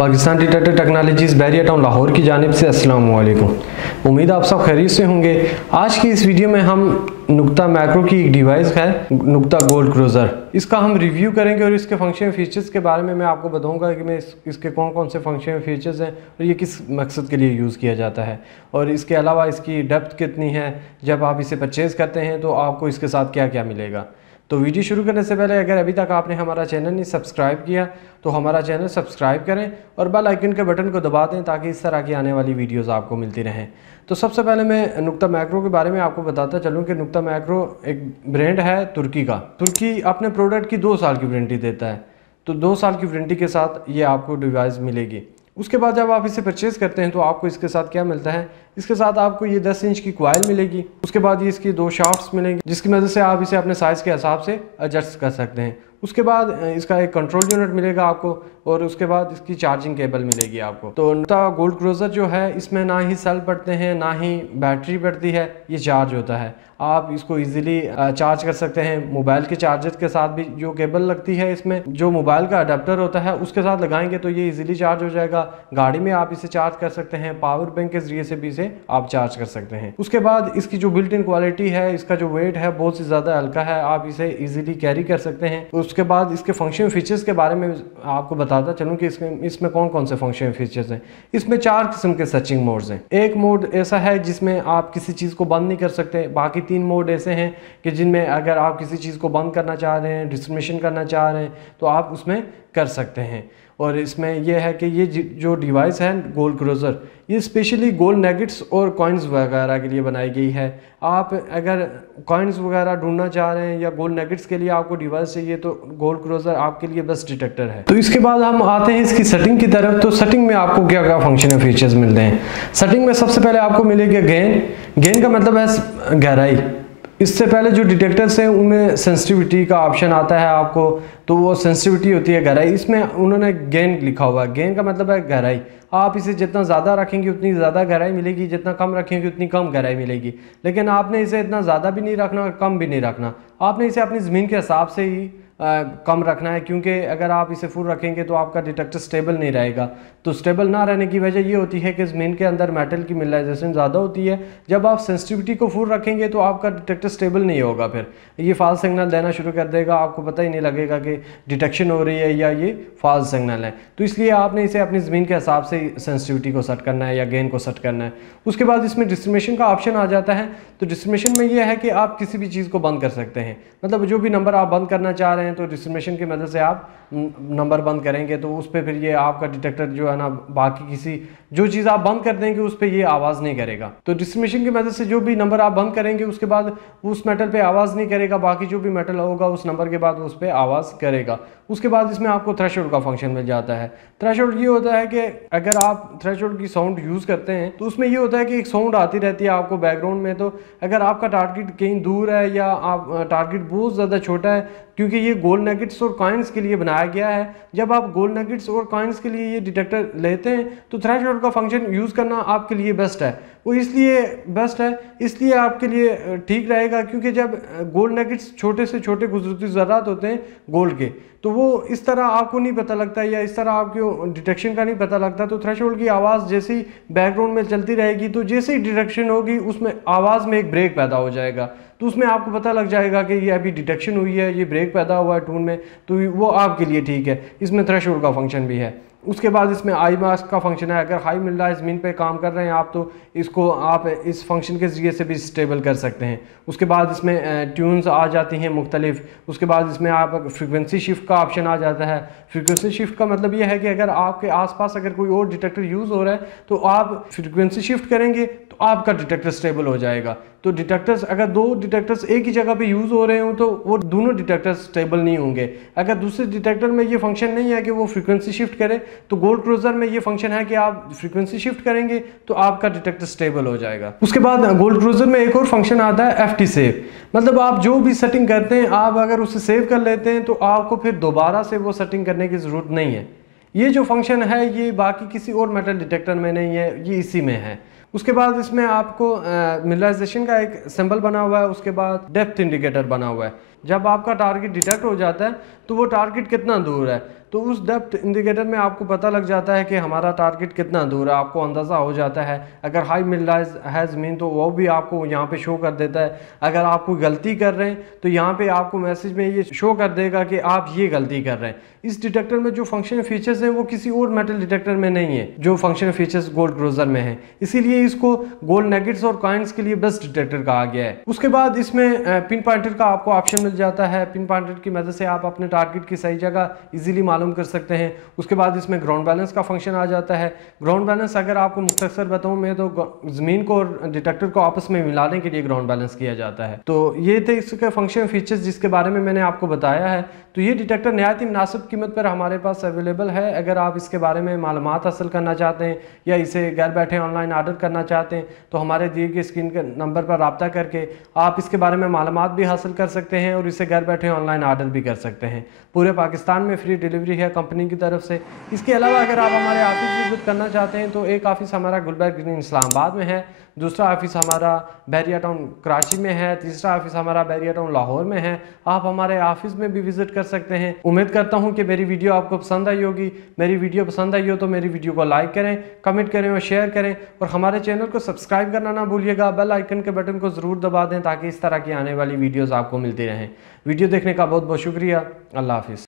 Pakistan detector technologies barrier town Lahore की जानिब से अस्सलाम वालेकुम। उम्मीद आप सब खैरियत से होंगे। आज की इस वीडियो में हम नुक्ता मैक्रो की एक डिवाइस है नुक्ता गोल्ड क्रूज़र, इसका हम रिव्यू करेंगे और इसके फंक्शन फीचर्स के बारे में मैं आपको बताऊंगा कि मैं इसके कौन कौन से फंक्शन फीचर्स हैं और ये किस मकसद के लिए यूज़ किया जाता है, और इसके अलावा इसकी डेप्थ कितनी है, जब आप इसे परचेज़ करते हैं तो आपको इसके साथ क्या क्या मिलेगा। तो वीडियो शुरू करने से पहले अगर अभी तक आपने हमारा चैनल नहीं सब्सक्राइब किया तो हमारा चैनल सब्सक्राइब करें और बेल आइकन के बटन को दबा दें ताकि इस तरह की आने वाली वीडियोस आपको मिलती रहें। तो सबसे पहले मैं नुक्ता मैक्रो के बारे में आपको बताता चलूँ कि नुक्ता मैक्रो एक ब्रांड है तुर्की का। तुर्की अपने प्रोडक्ट की 2 साल की वारंटी देता है, तो 2 साल की वारंटी के साथ ये आपको डिवाइस मिलेगी। उसके बाद जब आप इसे परचेज़ करते हैं तो आपको इसके साथ क्या मिलता है, इसके साथ आपको ये 10 इंच की कॉइल मिलेगी। उसके बाद ये इसकी 2 शाफ्ट्स मिलेंगी जिसकी मदद से आप इसे अपने साइज़ के हिसाब से एडजस्ट कर सकते हैं। उसके बाद इसका एक कंट्रोल यूनिट मिलेगा आपको और उसके बाद इसकी चार्जिंग केबल मिलेगी आपको। तो नुक्ता गोल्ड क्रूज़र जो है इसमें ना ही सेल पड़ते हैं ना ही बैटरी पड़ती है, ये चार्ज होता है। आप इसको इजीली चार्ज कर सकते हैं मोबाइल के चार्जर के साथ भी। जो केबल लगती है इसमें, जो मोबाइल का अडेप्टर होता है उसके साथ लगाएंगे तो ये इजीली चार्ज हो जाएगा। गाड़ी में आप इसे चार्ज कर सकते हैं, पावर बैंक के जरिए से भी इसे आप चार्ज कर सकते हैं। उसके बाद इसकी जो बिल्ट इन क्वालिटी है, इसका जो वेट है बहुत ही ज़्यादा हल्का है, आप इसे इजीली कैरी कर सकते हैं। उसके बाद इसके फंक्शन फीचर्स के बारे में आपको बताता चलूँ कि इसमें कौन कौन से फंक्शन फीचर्स हैं। इसमें 4 किस्म के सर्चिंग मोड्स हैं। एक मोड ऐसा है जिसमें आप किसी चीज़ को बंद नहीं कर सकते। बाकी 3 मोड ऐसे हैं कि जिनमें अगर आप किसी चीज़ को बंद करना चाह रहे हैं, डिस्क्रिमिनेशन करना चाह रहे हैं तो आप उसमें कर सकते हैं। और इसमें यह है कि ये जो डिवाइस है गोल्ड क्रूज़र, ये स्पेशली गोल्ड नेगेट्स और कॉइन्स वगैरह के लिए बनाई गई है। आप अगर कॉइन्स वगैरह ढूंढना चाह रहे हैं या गोल्ड नेगेट्स के लिए आपको डिवाइस चाहिए तो गोल्ड क्रूज़र आपके लिए बेस्ट डिटेक्टर है। तो इसके बाद हम आते हैं इसकी सेटिंग की तरफ। तो सेटिंग में आपको क्या क्या फंक्शन और फीचर्स मिलते हैं। सेटिंग में सबसे पहले आपको मिलेगा गेन का मतलब है गहराई। इससे पहले जो डिटेक्टर्स हैं उनमें सेंसिटिविटी का ऑप्शन आता है आपको, तो वो सेंसिटिविटी होती है गहराई। इसमें उन्होंने गेन लिखा हुआ है। गेन का मतलब है गहराई। आप इसे जितना ज़्यादा रखेंगे उतनी ज़्यादा गहराई मिलेगी, जितना कम रखेंगे उतनी कम गहराई मिलेगी। लेकिन आपने इसे इतना ज़्यादा भी नहीं रखना कम भी नहीं रखना, आपने इसे अपनी ज़मीन के हिसाब से ही कम रखना है, क्योंकि अगर आप इसे फुल रखेंगे तो आपका डिटेक्टर स्टेबल नहीं रहेगा। तो स्टेबल ना रहने की वजह ये होती है कि ज़मीन के अंदर मेटल की मिनरलाइजेशन ज़्यादा होती है। जब आप सेंसिटिविटी को फुल रखेंगे तो आपका डिटेक्टर स्टेबल नहीं होगा, फिर ये फॉल्स सिग्नल देना शुरू कर देगा, आपको पता ही नहीं लगेगा कि डिटेक्शन हो रही है या ये फॉल्स सिग्नल है। तो इसलिए आपने इसे अपनी ज़मीन के हिसाब से सेंसिटिविटी को सेट करना है या गेन को सेट करना है। उसके बाद इसमें डिस्क्रिमिनेशन का ऑप्शन आ जाता है। तो डिस्क्रिमिनेशन में यह है कि आप किसी भी चीज़ को बंद कर सकते हैं, मतलब जो भी नंबर आप बंद करना चाह रहे हैं तो डिस्क्रिमिनेशन की मदद से आप नंबर बंद करेंगे तो उस पर फिर ये आपका डिटेक्टर जो है ना, बाकी किसी जो चीज़ आप बंद कर देंगे उस पर ये आवाज़ नहीं करेगा। तो डिस्क्रिमिनेशन की मदद से जो भी नंबर आप बंद करेंगे उसके बाद उस मेटल पे आवाज़ नहीं करेगा, बाकी जो भी मेटल होगा उस नंबर के बाद उस पर आवाज़ करेगा। उसके बाद इसमें आपको थ्रेशोल्ड का फंक्शन मिल जाता है। थ्रेशोल्ड ये होता है कि अगर आप थ्रेशोल्ड की साउंड यूज़ करते हैं तो उसमें ये होता है कि एक साउंड आती रहती है आपको बैकग्राउंड में। तो अगर आपका टारगेट कहीं दूर है या आप टारगेट बहुत ज़्यादा छोटा है, क्योंकि ये गोल्ड नगेट्स और कॉइन्स के लिए बनाया गया है, जब आप गोल्ड नगेट्स और कॉइन्स के लिए ये डिटेक्टर लेते हैं तो थ्रेशोल्ड का फंक्शन यूज़ करना आपके लिए बेस्ट है। वो इसलिए बेस्ट है, इसलिए आपके लिए ठीक रहेगा, क्योंकि जब गोल्ड नगेट्स छोटे से छोटे कुदरती ज़रात होते हैं गोल्ड के, तो वो इस तरह आपको नहीं पता लगता या इस तरह आपको डिटेक्शन का नहीं पता लगता। तो थ्रेशोल्ड की आवाज़ जैसे ही बैकग्राउंड में चलती रहेगी तो जैसे ही डिटेक्शन होगी उसमें आवाज़ में एक ब्रेक पैदा हो जाएगा, तो उसमें आपको पता लग जाएगा कि ये अभी डिटेक्शन हुई है, ये ब्रेक पैदा हुआ है ट्यून में, तो वो आपके लिए ठीक है। इसमें थ्रेशोल्ड का फंक्शन भी है। उसके बाद इसमें आई मास्क का फंक्शन है। अगर हाई मिल रहा है, ज़मीन पे काम कर रहे हैं आप, तो इसको आप इस फंक्शन के ज़रिए से भी स्टेबल कर सकते हैं। उसके बाद इसमें ट्यून्स आ जाती हैं मुख्तलिफ। उसके बाद इसमें आप फ्रीक्वेंसी शिफ्ट का ऑप्शन आ जाता है। फ्रीक्वेंसी शिफ्ट का मतलब यह है कि अगर आपके आसपास अगर कोई और डिटेक्टर यूज़ हो रहा है तो आप फ्रीक्वेंसी शिफ्ट करेंगे तो आपका डिटेक्टर स्टेबल हो जाएगा। तो डिटेक्टर्स अगर 2 डिटेक्टर्स एक ही जगह पे यूज़ हो रहे हो तो वो दोनों डिटेक्टर्स स्टेबल नहीं होंगे। अगर दूसरे डिटेक्टर में ये फंक्शन नहीं है कि वो फ्रीक्वेंसी शिफ्ट करे, तो गोल्ड क्रूज़र में ये फंक्शन है कि आप फ्रीक्वेंसी शिफ्ट करेंगे तो आपका डिटेक्टर स्टेबल हो जाएगा। उसके बाद गोल्ड क्रूज़र में एक और फंक्शन आता है FT सेव, मतलब आप जो भी सेटिंग करते हैं आप अगर उसे सेव कर लेते हैं तो आपको फिर दोबारा से वो सेटिंग करने की ज़रूरत नहीं है। ये जो फंक्शन है ये बाकी किसी और मेटल डिटेक्टर में नहीं है, ये इसी में है। उसके बाद इसमें आपको मिनरलाइजेशन का एक सिंबल बना हुआ है, उसके बाद डेप्थ इंडिकेटर बना हुआ है। जब आपका टारगेट डिटेक्ट हो जाता है तो वो टारगेट कितना दूर है, तो उस डेप्थ इंडिकेटर में आपको पता लग जाता है कि हमारा टारगेट कितना दूर है, आपको अंदाज़ा हो जाता है। अगर हाई मिल है ज़मीन तो वो भी आपको यहाँ पे शो कर देता है। अगर आप कोई गलती कर रहे हैं तो यहाँ पे आपको मैसेज में ये शो कर देगा कि आप ये गलती कर रहे हैं। इस डिटेक्टर में जो फंक्शन फीचर्स हैं वो किसी और मेटल डिटेक्टर में नहीं है जो फंक्शन फीचर्स गोल्ड क्रूजर में है, इसीलिए इसको गोल्ड नगेट्स और कॉइन्स के लिए बेस्ट डिटेक्टर कहा गया है। उसके बाद इसमें पिन पॉइंटर का आपको ऑप्शन मिल जाता है। पिन पॉइंटर की मदद से आप अपने टारगेट की सही जगह इजीली मालूम कर सकते हैं। उसके बाद इसमें ग्राउंड बैलेंस का फंक्शन आ जाता है। ग्राउंड बैलेंस अगर आपको मुख्तसर बताऊं मैं तो ज़मीन को और डिटेक्टर को आपस में मिलाने के लिए ग्राउंड बैलेंस किया जाता है। तो ये थे इसके फंक्शन फीचर्स जिसके बारे में मैंने आपको बताया है। तो ये डिटेक्टर नहायत ही मुनासिब कीमत पर हमारे पास अवेलेबल है। अगर आप इसके बारे में मालूमात हासिल करना चाहते हैं या इसे घर बैठे ऑनलाइन ऑर्डर करना चाहते हैं तो हमारे दिए गए स्क्रीन के नंबर पर रब्ता करके आप इसके बारे में मालूमात भी हासिल कर सकते हैं और इसे घर बैठे ऑनलाइन ऑर्डर भी कर सकते हैं। पूरे पाकिस्तान में फ्री डिलीवरी है कंपनी की तरफ से। इसके अलावा अगर आप हमारे ऑफिस विजिट करना चाहते हैं तो एक ऑफिस हमारा गुलबर्ग ग्रीन इस्लामाबाद में है, दूसरा ऑफिस हमारा बैरिया टाउन कराची में है, तीसरा ऑफिस हमारा बैरिया टाउन लाहौर में है। आप हमारे ऑफिस में भी विजिट कर सकते हैं। उम्मीद करता हूं कि मेरी वीडियो आपको पसंद आई होगी। मेरी वीडियो पसंद आई हो तो मेरी वीडियो को लाइक करें, कमेंट करें और शेयर करें और हमारे चैनल को सब्सक्राइब करना ना भूलिएगा। बेल आइकन के बटन को ज़रूर दबा दें ताकि इस तरह की आने वाली वीडियोज़ आपको मिलती रहें। वीडियो देखने का बहुत बहुत शुक्रिया। अल्लाह हाफिज़।